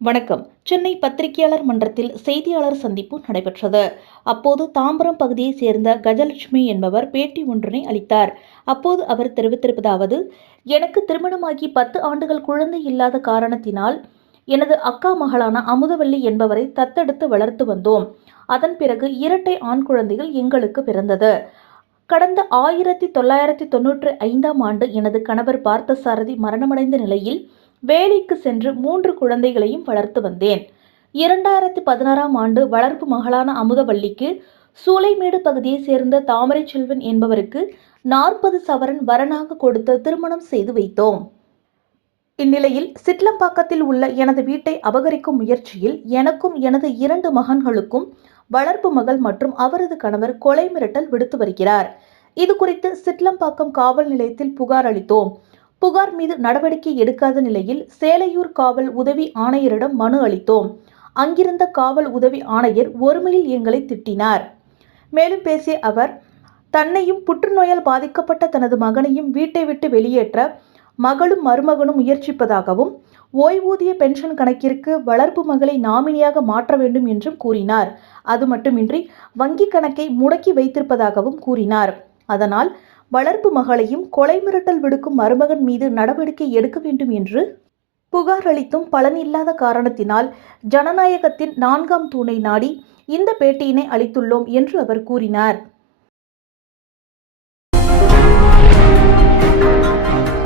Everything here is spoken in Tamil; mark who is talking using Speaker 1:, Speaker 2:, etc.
Speaker 1: வணக்கம். சென்னை பத்திரிகையாளர் மன்றத்தில் செய்தியாளர் சந்திப்பு நடைபெற்றது. அப்போது தாம்பரம் பகுதியைச் சேர்ந்த கஜலட்சுமி என்பவர் பேட்டி ஒன்றினை அளித்தார். அப்போது அவர் தெரிவித்திருப்பதாவது எனக்கு திருமணமாகி பத்து ஆண்டுகள் குழந்தை இல்லாத காரணத்தினால் எனது அக்கா மகளான அமுதவல்லி என்பவரை தத்தெடுத்து வளர்த்து வந்தோம். அதன் பிறகு இரட்டை ஆண் குழந்தைகள் எங்களுக்கு பிறந்தது. கடந்த ஆயிரத்தி தொள்ளாயிரத்தி தொன்னூற்றி ஐந்தாம் ஆண்டு எனது கணவர் பார்த்தசாரதி மரணமடைந்த நிலையில் வேலைக்கு சென்று மூன்று குழந்தைகளையும் வளர்த்து வந்தேன். இரண்டாயிரத்தி பதினாறாம் ஆண்டு வளர்ப்பு மகளான அமுதவள்ளிக்கு சூளைமேடு பகுதியைச் சேர்ந்த தாமரை செல்வன் என்பவருக்கு நாற்பது சவரன் வரனாக கொடுத்து திருமணம் செய்து வைத்தோம். இந்நிலையில் சிட்லம்பாக்கத்தில் உள்ள எனது வீட்டை அபகரிக்கும் முயற்சியில் எனக்கும் எனது இரண்டு மகன்களுக்கும் வளர்ப்பு மகள் மற்றும் அவரது கணவர் கொலை மிரட்டல் விடுத்து வருகிறார். இது குறித்து சிட்லம்பாக்கம் காவல் நிலையத்தில் புகார் அளித்தோம். புகார் மீது நடவடிக்கை எடுக்காத நிலையில் சேலையூர் காவல் உதவி ஆணையரிடம் மனு அளித்தோம். அங்கிருந்த காவல் உதவி ஆணையர் ஒருமையில் எங்களை திட்டினார். மேலும் பேசிய அவர் தன்னையும் புற்றுநோயால் பாதிக்கப்பட்ட தனது மகனையும் வீட்டை விட்டு வெளியேற்ற மகளும் மருமகனும் முயற்சிப்பதாகவும் ஓய்வூதிய பென்ஷன் கணக்கிற்கு வளர்ப்பு மகளை நாமினியாக மாற்ற வேண்டும் என்றும் கூறினார். அது மட்டுமின்றி வங்கி கணக்கை முடக்கி வைத்திருப்பதாகவும் கூறினார். அதனால் வளர்ப்பு மகளையும் கொலை மிரட்டல் விடுக்கும் மருமகன் மீது நடவடிக்கை எடுக்க வேண்டும் என்று புகார் அளித்தும் பலனில்லாத காரணத்தினால் ஜனநாயகத்தின் நான்காம் தூணை நாடி இந்த பேட்டியினை அளித்துள்ளோம் என்று அவர் கூறினார்.